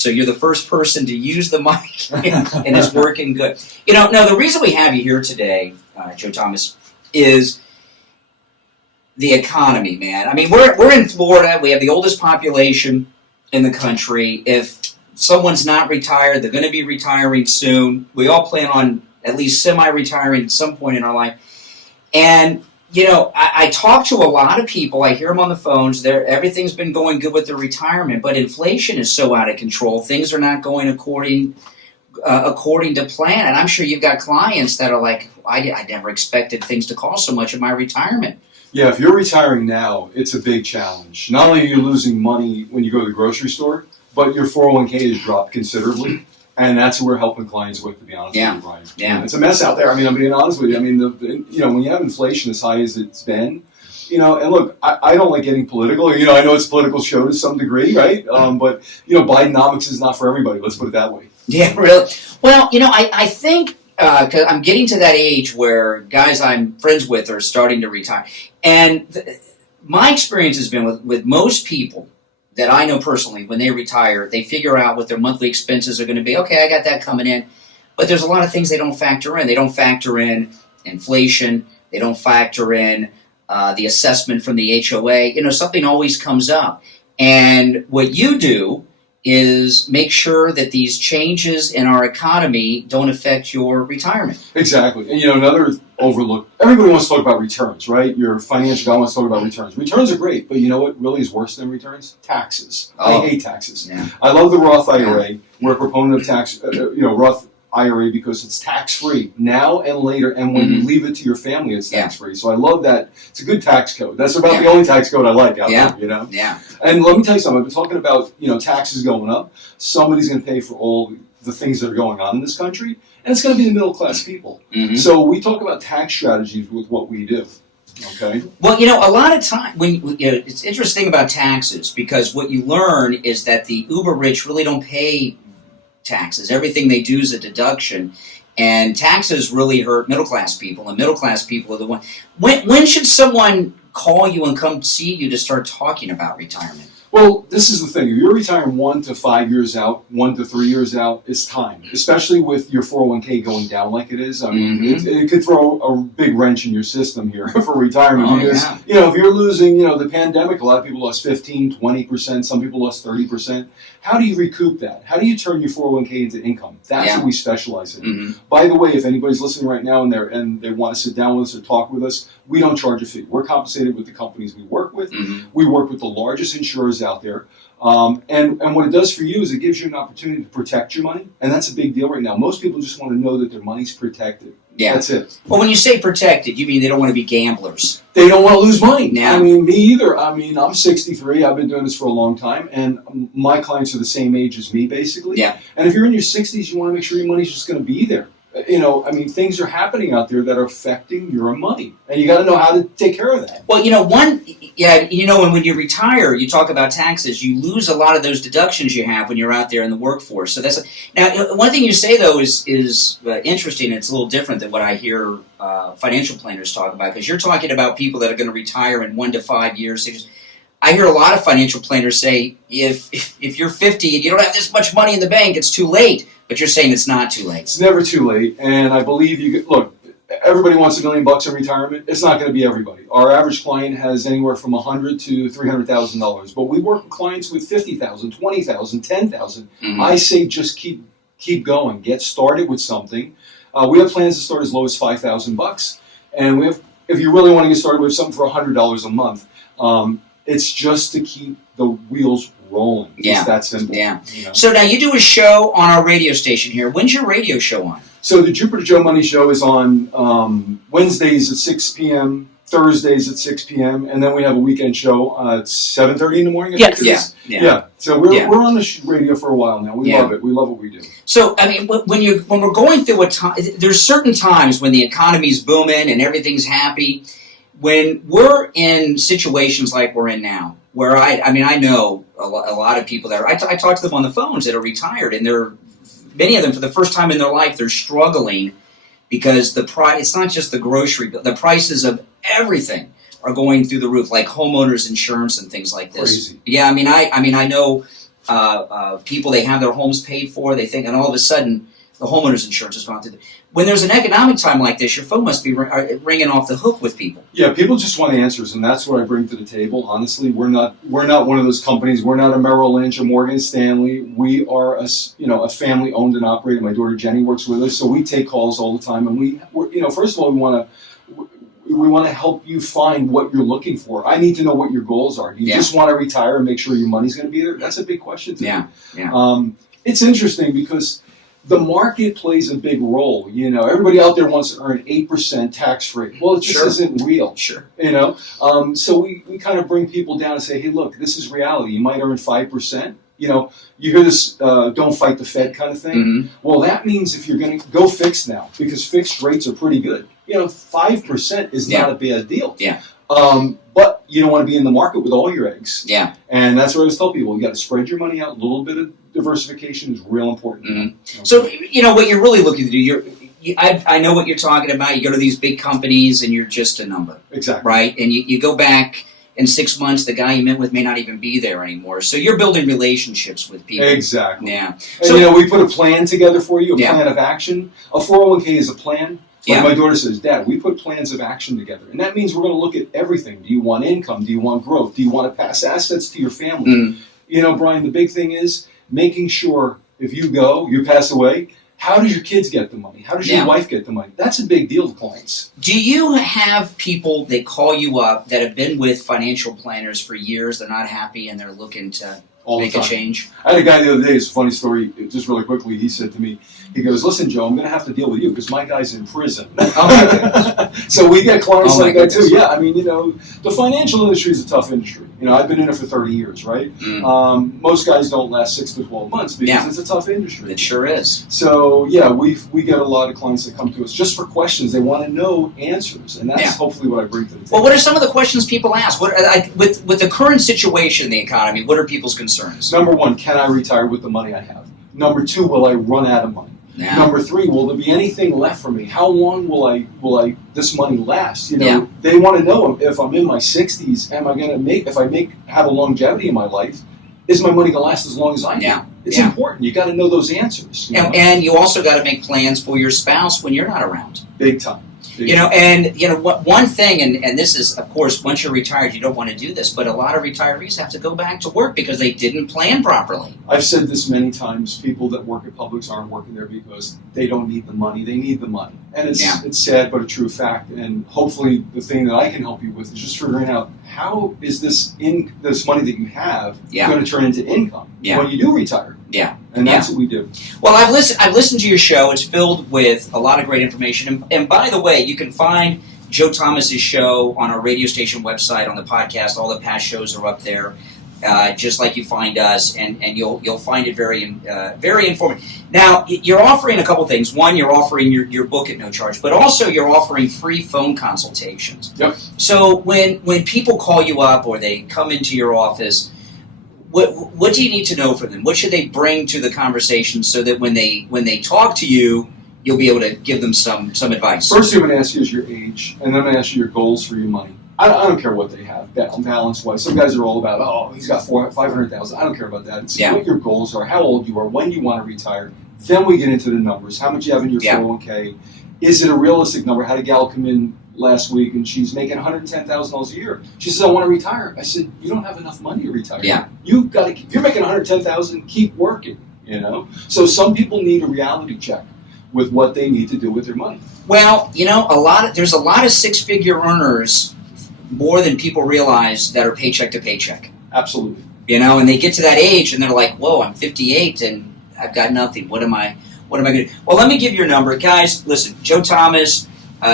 So you're the first person to use the mic, and it's working good. No, the reason we have you here today, Joe Thomas, is the economy, man. I mean, we're in Florida. We have the oldest population in the country. If someone's not retired, they're going to be retiring soon. We all plan on at least semi-retiring at some point in our life. And I talk to a lot of people. I hear them on the phones. Everything's been going good with their retirement, but inflation is so out of control. Things are not going according to plan. And I'm sure you've got clients that are like, I never expected things to cost so much in my retirement. Yeah, if you're retiring now, it's a big challenge. Not only are you losing money when you go to the grocery store, but your 401k has dropped considerably. And that's what we're helping clients with, to be honest with you, Brian. Yeah. It's a mess out there. I mean, I'm being honest with you. I mean, when you have inflation as high as it's been, and look, I don't like getting political. I know it's a political show to some degree, right? But, Bidenomics is not for everybody. Let's put it that way. Yeah, really. Well, I think, because I'm getting to that age where guys I'm friends with are starting to retire. And my experience has been with most people that I know personally, when they retire, they figure out what their monthly expenses are going to be. Okay, I got that coming in. But there's a lot of things they don't factor in. They don't factor in inflation. They don't factor in the assessment from the HOA. Something always comes up. And what you do is make sure that these changes in our economy don't affect your retirement. Exactly. And, another overlook, everybody wants to talk about returns, right? Your financial guy wants to talk about returns. Returns are great, but you know what really is worse than returns? Taxes. I hate taxes. Yeah. I love the Roth IRA. We're a proponent of tax, Roth IRA because it's tax-free now and later, and when you leave it to your family, it's tax-free. So I love that. It's a good tax code. That's about the only tax code I like out there, Yeah. And let me tell you something. I've been talking about, taxes going up. Somebody's going to pay for all the things that are going on in this country, and it's going to be the middle-class people. Mm-hmm. So we talk about tax strategies with what we do. Okay. Well, a lot of time it's interesting about taxes because what you learn is that the uber rich really don't pay taxes. Everything they do is a deduction, and taxes really hurt middle class people. And middle class people are the one. When should someone call you and come see you to start talking about retirement? Well, this is the thing. If you're retiring 1 to 5 years out, 1 to 3 years out, it's time. Especially with your 401k going down like it is. I mean, it could throw a big wrench in your system here for retirement. Because, if you're losing, the pandemic, a lot of people lost 15, 20%. Some people lost 30%. How do you recoup that? How do you turn your 401k into income? That's what we specialize in. Mm-hmm. By the way, if anybody's listening right now and they want to sit down with us or talk with us, we don't charge a fee. We're compensated with the companies we work with. Mm-hmm. We work with the largest insurers out there. And what it does for you is it gives you an opportunity to protect your money. And that's a big deal right now. Most people just want to know that their money's protected. Yeah. That's it. Well, when you say protected, you mean they don't want to be gamblers. They don't want to lose money. Yeah. I mean, me either. I mean, I'm 63. I've been doing this for a long time. And my clients are the same age as me, basically. Yeah. And if you're in your 60s, you want to make sure your money's just going to be there. Things are happening out there that are affecting your money, and you got to know how to take care of that. Well, when you retire, you talk about taxes. You lose a lot of those deductions you have when you're out there in the workforce. So now one thing you say though is interesting. It's a little different than what I hear financial planners talk about because you're talking about people that are going to retire in 1 to 5 years. 6 years. I hear a lot of financial planners say if you're 50 and you don't have this much money in the bank, it's too late. But you're saying it's not too late. It's never too late, and I believe look, everybody wants $1 million in retirement. It's not going to be everybody. Our average client has anywhere from $100,000 to $300,000, but we work with clients with $50,000, $20,000, $10,000. Mm-hmm. I say just keep going. Get started with something. We have plans to start as low as $5,000, and if you really want to get started with something for $100 a month, it's just to keep the wheels rolling. Yeah. It's that simple. Yeah. So now you do a show on our radio station here. When's your radio show on? So the Jupiter Joe Money Show is on Wednesdays at 6 p.m., Thursdays at 6 p.m., and then we have a weekend show at 7:30 in the morning. Yes. Yeah. So we're on the radio for a while now. We love it. We love what we do. So I mean, when we're going through a time, there's certain times when the economy's booming and everything's happy. When we're in situations like we're in now, where I know a lot of people that I talk to them on the phones that are retired, and many of them for the first time in their life they're struggling because it's not just the grocery bill, the prices of everything are going through the roof, like homeowners insurance and things like this. Crazy. Yeah, I know people, they have their homes paid for, they think, and all of a sudden, the homeowner's insurance has gone through. When there's an economic time like this, your phone must be ringing off the hook with people. Yeah, people just want answers, and that's what I bring to the table. Honestly, we're not one of those companies. We're not a Merrill Lynch, a Morgan Stanley. We are a family owned and operated. My daughter Jenny works with us, so we take calls all the time, and we're first of all, we want to help you find what you're looking for. I need to know what your goals are. Do you just want to retire and make sure your money's going to be there? That's a big question to me. Yeah. It's interesting because the market plays a big role. Everybody out there wants to earn 8% tax-free. Well, it just isn't real. Sure. So we kind of bring people down and say, hey, look, this is reality. You might earn 5%. You hear this don't fight the Fed kind of thing. Mm-hmm. Well, that means if you're going to go fixed now, because fixed rates are pretty good. 5% is not a bad deal. Yeah. But you don't want to be in the market with all your eggs. Yeah. And that's what I always tell people. You got to spread your money out. A little bit of diversification is real important. Mm-hmm. So, what you're really looking to do, I know what you're talking about. You go to these big companies and you're just a number. Exactly. Right? And you go back in 6 months, the guy you met with may not even be there anymore. So you're building relationships with people. Exactly. Yeah. And we put a plan together for you, a plan of action. A 401k is a plan. Like my daughter says, Dad, we put plans of action together. And that means we're going to look at everything. Do you want income? Do you want growth? Do you want to pass assets to your family? Brian, the big thing is making sure if you pass away, how do your kids get the money? How does your wife get the money? That's a big deal to clients. Do you have people that call you up that have been with financial planners for years, they're not happy, and they're looking to make a change? I had a guy the other day, it's a funny story, just really quickly, he said to me, he goes, listen, Joe, I'm going to have to deal with you because my guy's in prison. Oh, my goodness. So we get clients like that too. Yeah, the financial industry is a tough industry. I've been in it for 30 years, right? Most guys don't last 6 to 12 months because it's a tough industry. It sure is. So, we get a lot of clients that come to us just for questions. They want to know answers, and that's hopefully what I bring to the table. Well, what are some of the questions people ask? With the current situation in the economy, what are people's concerns? Number one, can I retire with the money I have? Number two, will I run out of money? Yeah. Number three, will there be anything left for me? How long will this money last? Yeah. They want to know if I'm in my 60s, am I going to have a longevity in my life? Is my money going to last as long as I do? Yeah. It's important. You got to know those answers. And you also got to make plans for your spouse when you're not around. Big time. One thing, and this is, of course, once you're retired, you don't want to do this, but a lot of retirees have to go back to work because they didn't plan properly. I've said this many times. People that work at Publix aren't working there because they don't need the money. They need the money. And it's sad, but a true fact. And hopefully the thing that I can help you with is just figuring out how is this money that you have going to turn into income when you do retire. Yeah. And that's what we do. Well, I've listened to your show. It's filled with a lot of great information. And by the way, you can find Joe Thomas's show on our radio station website, on the podcast. All the past shows are up there, just like you find us, and you'll find it very very informative. Now, you're offering a couple things. One, you're offering your book at no charge, but also you're offering free phone consultations. Yep. So when people call you up or they come into your office, what do you need to know from them? What should they bring to the conversation so that when they talk to you, you'll be able to give them some advice? First thing I'm going to ask you is your age, and then I'm going to ask you your goals for your money. I don't care what they have, balance-wise. Some guys are all about, he's got $500,000. I don't care about that. It's what your goals are, how old you are, when you want to retire. Then we get into the numbers. How much you have in your 401k. Is it a realistic number? I had a gal come in last week, and she's making $110,000 a year. She says, I want to retire. I said, you don't have enough money to retire. Yeah. If you're making $110,000, keep working, So some people need a reality check with what they need to do with their money. Well, there's a lot of six-figure earners, more than people realize, that are paycheck to paycheck. Absolutely. And they get to that age and they're like, whoa, I'm 58 and I've got nothing. What am I going to do? Well, let me give you your number. Guys, listen, Joe Thomas,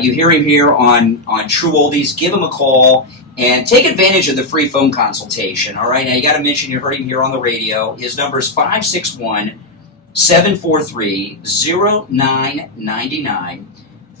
you hear him here on True Oldies. Give him a call and take advantage of the free phone consultation. All right, now you got to mention you heard him here on the radio. His number is 561-743-0999.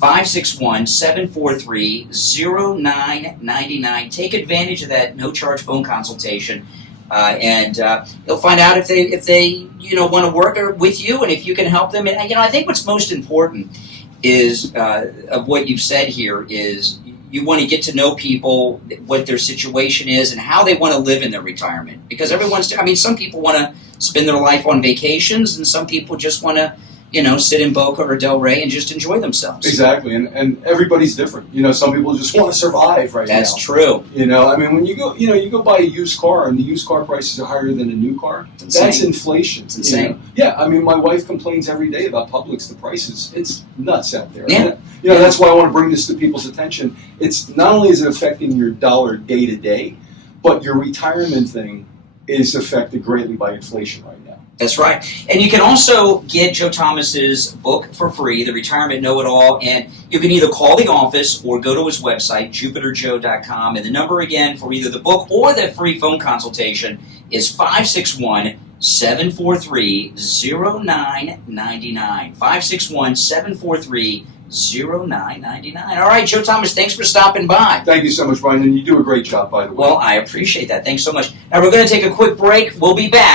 561-743-0999. Take advantage of that no-charge phone consultation, and you'll find out if they want to work with you and if you can help them. And I think what's most important is of what you've said here is you want to get to know people, what their situation is, and how they want to live in their retirement. Because some people want to spend their life on vacations, and some people just want to, sit in Boca or Del Rey and just enjoy themselves. Exactly, and everybody's different. Some people just want to survive right now. That's true. When you go buy a used car and the used car prices are higher than a new car, that's inflation. It's insane. Yeah, my wife complains every day about Publix, the prices. It's nuts out there. Yeah. That's why I want to bring this to people's attention. It's not only is it affecting your dollar day to day, but your retirement thing is affected greatly by inflation right now. That's right. And you can also get Joe Thomas's book for free, The Retirement Know-It-All, and you can either call the office or go to his website, jupiterjoe.com, and the number again for either the book or the free phone consultation is 561-743-0999. 561-743-0999. All right, Joe Thomas, thanks for stopping by. Thank you so much, Brian, and you do a great job, by the way. Well, I appreciate that. Thanks so much. Now, we're going to take a quick break. We'll be back